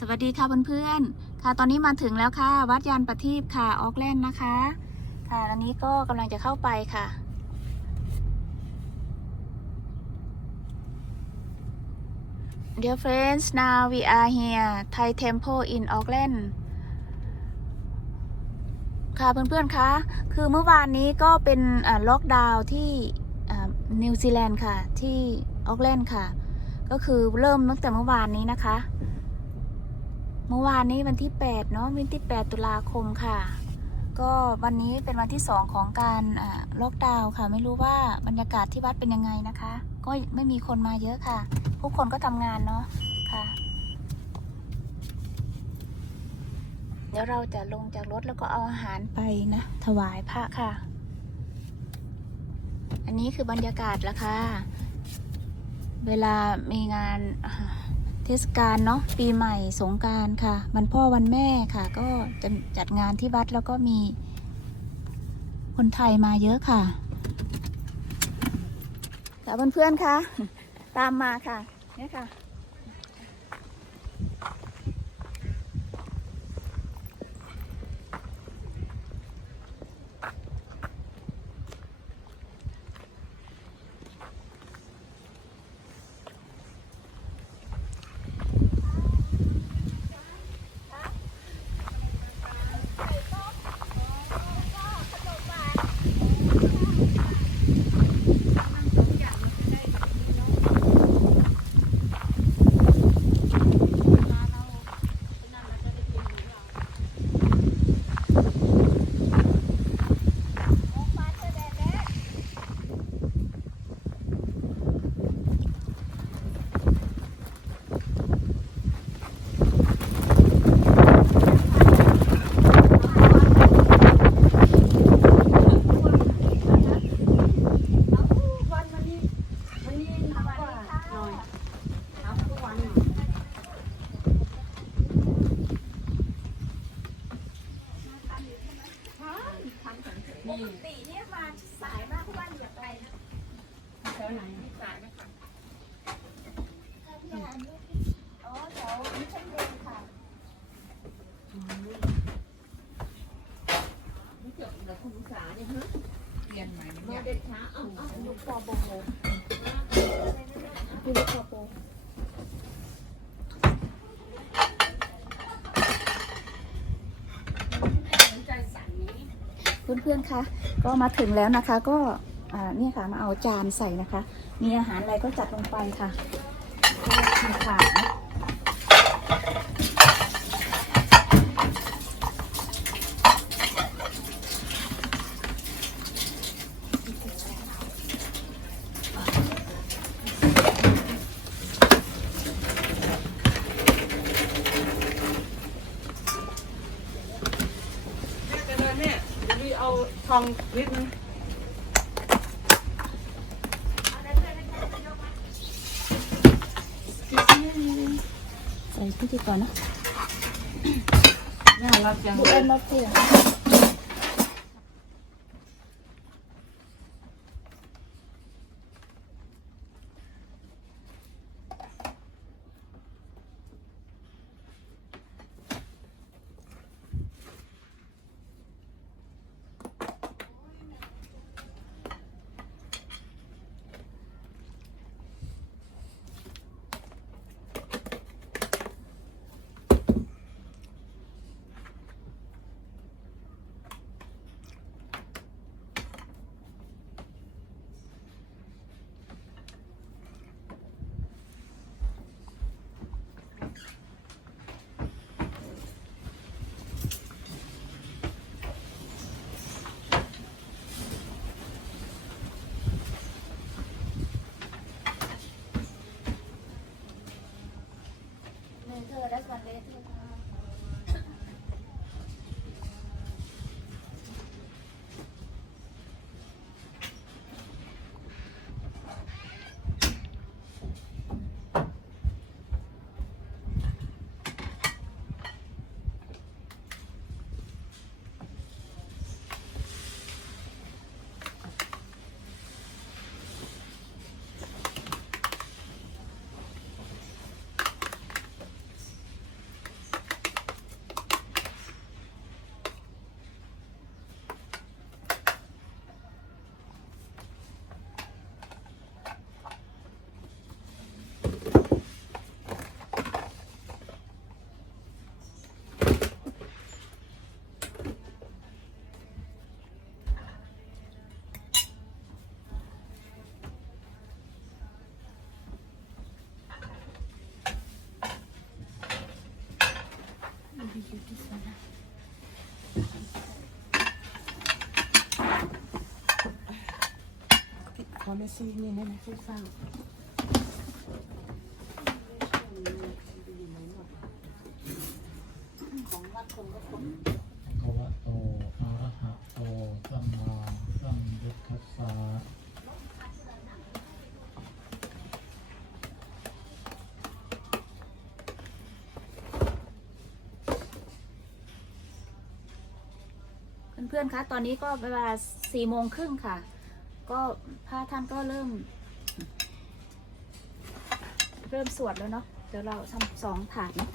สวัสดีค่ะเพื่อนๆ ค่ะตอนนี้มาถึงแล้วค่ะ วัดยานประทีปค่ะออกแลนด์นะคะ ค่ะตอนนี้ก็กำลังจะเข้าไปค่ะ Dear friends now we are here Thai Temple in Auckland ค่ะเพื่อนๆคะคือเมื่อวานนี้ก็เป็นล็อกดาวน์ที่นิวซีแลนด์ค่ะที่ออกแลนด์ค่ะ ก็คือเริ่มตั้งแต่เมื่อวานนี้นะคะ เมื่อวานนี้วันที่ 8 เนาะวันที่ 8 ตุลาคมค่ะ ก็วันนี้เป็นวันที่ 2 ของการล็อกดาวน์ค่ะ ไม่รู้ว่าบรรยากาศที่วัดเป็นยังไงนะคะ ก็ไม่มีคนมาเยอะค่ะ ผู้คนก็ทำงานเนาะค่ะ เดี๋ยวเราจะลงจากรถแล้วก็เอาอาหารไปนะ ถวายพระค่ะ อันนี้คือบรรยากาศละค่ะ เวลามีงานา เทศกาลเนาะปีใหม่สงการค่ะ วันพ่อวันแม่ค่ะ ก็จะจัดงานที่วัดแล้วก็มี คนไทยมาเยอะค่ะค่ะเพื่อนๆค่ะ ตามมาค่ะเนี่ยค่ะ วันวันนี้วันนี้หนาวกว่าหน่อยหนาวทุกวัน ปกติเนี่ยมาสายมากเพราะว่าเหยียไปนะแถวไหนสายนะคะอ๋อแถวมิชชั่นเดนค่ะไม่เกี่ยวกับคุณศึกษาเนี่ยฮะเรียนใหม่มาเนี่ยเด็ดช้าอ้าวอ้าวลูกปอโบโบคือลูกคอโป ใจสั่นนี้ เพื่อนๆคะก็มาถึงแล้วนะคะ ก็อ่าเนี่ยค่ะมาเอาจานใส่นะคะ มีอาหารอะไรก็จัดลงไปค่ะมีขาดนะ แม่ไปเลยแม่เดี๋ยวมีเอาทองนิดนึงใส่พิธีกรนะน่ารักจัง บุเลเอ็ยนมาเพื่ออ Come see me in a few เพื่อนๆคะตอนนี้ก็เวลาสี่โมงครึ่งค่ะ ก็พระท่านก็เริ่ม เริ่มสวดแล้วเนาะเดี๋ยวเราทำสองถาดนะ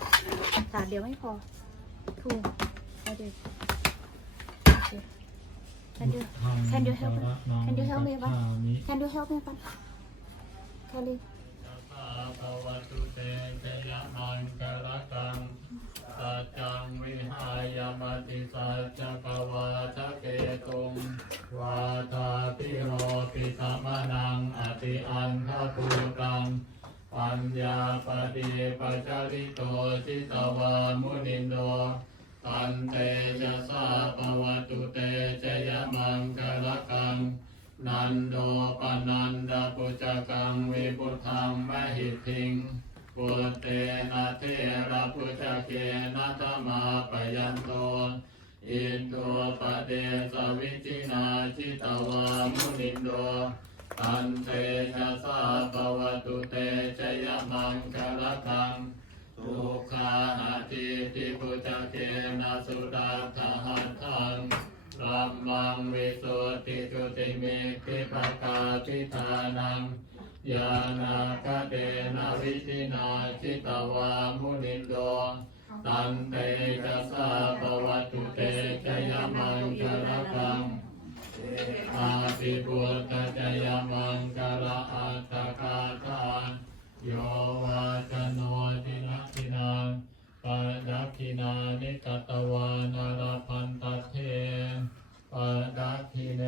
ถาดเดียวไม่พอถูกเอาเดี๋ยวโอเค Can you Can you help me? Can you help me ปะ Can you help me ปะ Can you ภะวตุเตชยมังกรกัง สัจจังวิหายมติสัจจปวาทะเกตุงวาทาพิโรปิสมนังอติอันทภูตังปัญญาปฏิปัจจริโตจิตวามุนินโดตันเตจะสา งกรกังทุกขาหาทิติปุจเกนะสุดัตถหันทังรัมมังวิสุทธิจุติเมขิปะกาทิธานังยานาคเดนะวิจินาจิตวามุนินโดตันเตชะสาปวัตุเตชยมังคารกังอาภิพุทธจยมังคารอัตถกาทานโยวาจโนทินักขินาปัดักขิ นานิกตวานาราพันตเทปัดักขิเน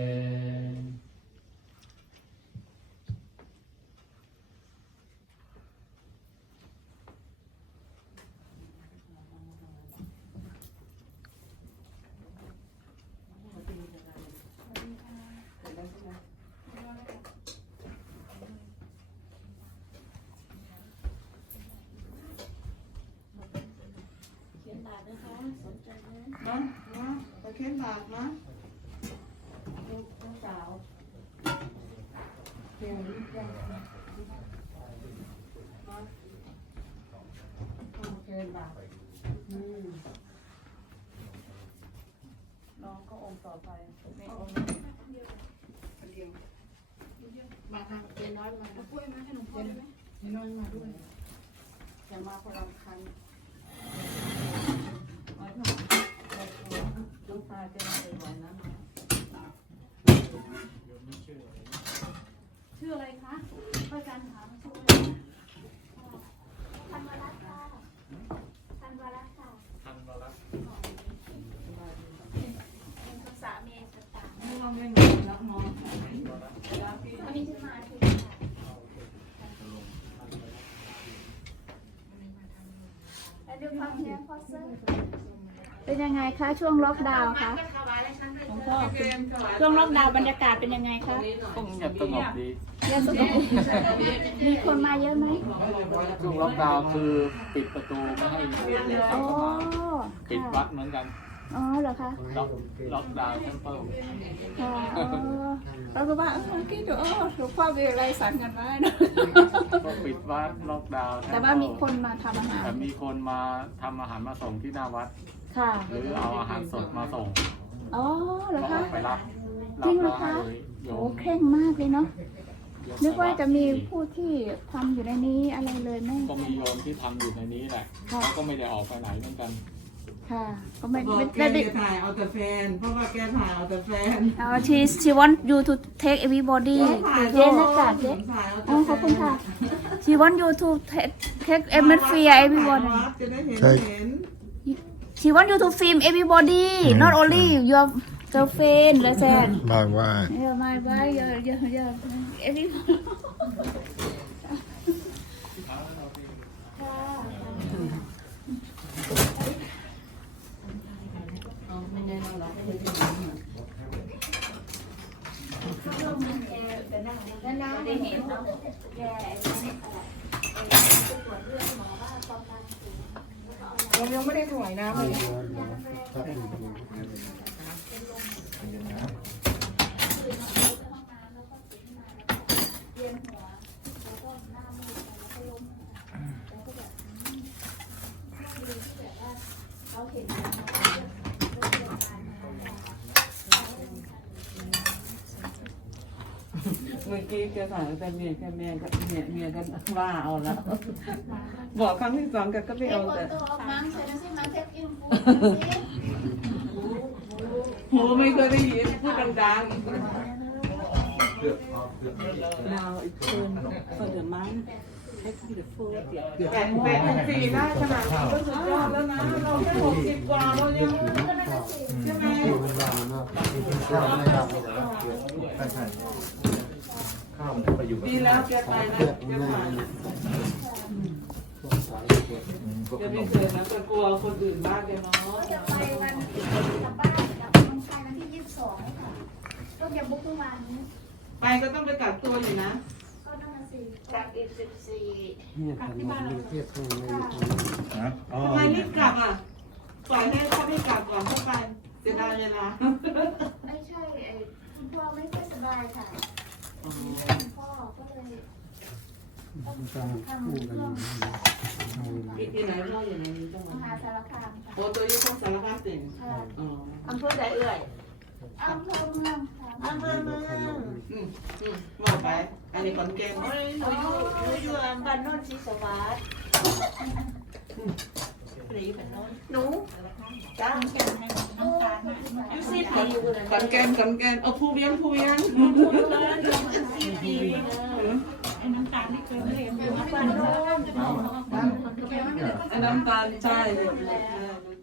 นะนะไปเค้นบาทนะลูกลูกสาวเพียงนี้เพียงนะโอเคบาทอืมน้องก็องค์ต่อไปไม่องค์เดียวมาทางเจน้อยมาปุ้ยมาให้หนูพ่อได้ไหมเจน้อยมาด้วยจะมาคนละคันมาทาง ลูกชายเป็นอะไรบ่อยนะชื่ออะไรคะพระอาจารย์ถามชื่ออะไรทันวรัตค่ะทันวรัตค่ะทันวรัตเป็นภาษาเมสตาไม่ต้องเล่นหนูแล้วมองอันนี้จะมาคือแล้วดูความ เพียรพอเซอร์เป็นยังไงคะช่วงล็อกดาวน์คะหลวงพ่อช่วงล็อกดาวน์บรรยากาศเป็นยังไงคะคงจะสงบดีเยอะสุดมีคนมาเยอะไหมช่วงล็อกดาวน์คือปิดประตูไม่ให้ใครอ๋อเข้ามาปิดวัดเหมือนกัน อ๋อเหรอคะล็อกล็อกดาวน์เทมเปิลค่ะอ๋อเราก็ว่าเออคิดดูเออหลวงพ่อมีอะไรสั่งกันไว้เนอะก็ปิดวัดล็อกดาวน์แต่ว่ามีคนมาทำอาหารแต่มีคนมาทำอาหารมาส่งที่หน้าวัด ค่ะ หรือเอาอาหารสดมาส่งอ๋อเหรอก็คะไปรับจริงเหรแล้อวให้คะโยโอ้มเคร่งมากเลยเนาะโยนึกว่าจะมีรับผู้ที่ทำอยู่ในนี้อะไรเลยไม่ก็มีโยมที่ทำอยู่ในนี้แหละค่ะ เขาก็ไม่ได้ออกไปไหนเหมือนกัน ค่ะ ก็ไม่บอกไม่แกไม่ได้จะถ่ายเอาแต่แฟน เพราะว่าแกถ่ายเอาแต่แฟนเอา she she want you to take everybody ถ่ายเจ๊นะจ๊ะเจ๊ถ่ายเอาแต่อ๋อแฟนขอบคุณค่ะ she want you to take take atmosphere ถ่าย everybody วัดจะได้เห็นเห็น she want you to film everybody not only your girlfriend และแซนบางว่า Yeah, my bye, yeah, yeah, yeah. Everyone. เอาไม่แน่นอนหรอก นั่นแหละ เห็นเนาะ แย่ไอ้นี่อะไรไอ้ตรวจเลือดหมอว่าความดันสูงเรายังไม่ได้ถวายน้ำเลยนะ เวียนหัวแล้วก็หน้ามืดแล้วก็ล้มแล้วก็แบบอืมโชคดีที่แบบว่าเขาเห็นแล้วเขาเลือกโรงพยาบาลมาแล้ว เมื่อกี้แกสั่งแต่เมียแค่เมียกับเมียเมียกันว่าเอาแล้ว บอกครั้งที่สองแกก็ไม่เอ็เอากโอแต่โตออกมาใส่นะสิมาเทปอินฟูหูไม่เคยได้ยินพูดดังเกือบเกือบๆเราอีกคนคนเดือดมันให้ทำเดือดฟูแปดแปดหกสี่ได้ขนาดนี้ก็สุดยอดแล้วนะ เราแค่หกสิบกว่าเรายังใช่ไหมข้าวไม่ครับใช่ใช่ ข้าวไปอยู่ดีแล้วแกไปนะแกผ่านแกไม่เคยนะแต่กลัวคนอื่นมากเลยเนาะจะไปวันกลับบ้านกลับเมืองไทยวันที่ยี่สิบสองค่ะต้องอย่าบุ๊กเมื่อวานนี้ไปก็ต้องไปกักตัวอยู่นะก็ต้องมาสี่กลับอีกสิบสี่กลับที่บ้านเราเทียบข้างในนะอ๋อทำไมรีบกลับอะปล่อยให้เขาไม่กลับก่อนเข้าไปเสียดายเวลาไม่ใช่ไอ้คุณพ่อไม่ค่อยสบายค่ะ ทำเครื่องอีกที่ไหนพ่ออยู่ในนี้จังหมวัดหาสารคามค่ะโอ้ตัวอยุ่ของสารพัดสิ่งค่ะอ๋ออำเภอใดเอ่ยอำเภอเมืองค่ะอำเภอเมืองอืมอืมบอกไป อันนี้ขอนแก่นโอ้ยหนูอยู่หนูอยู่บ้านโนนศรีสวัสดิ์หลีเป็นโนนหนูจ้าอยู่ซีพีอยู่เลย ขอนแก่นขอนแก่นเอาผู้เลี้ยงผู้เลี้ยงซีพีไอ้น้ำตาลใช่รู้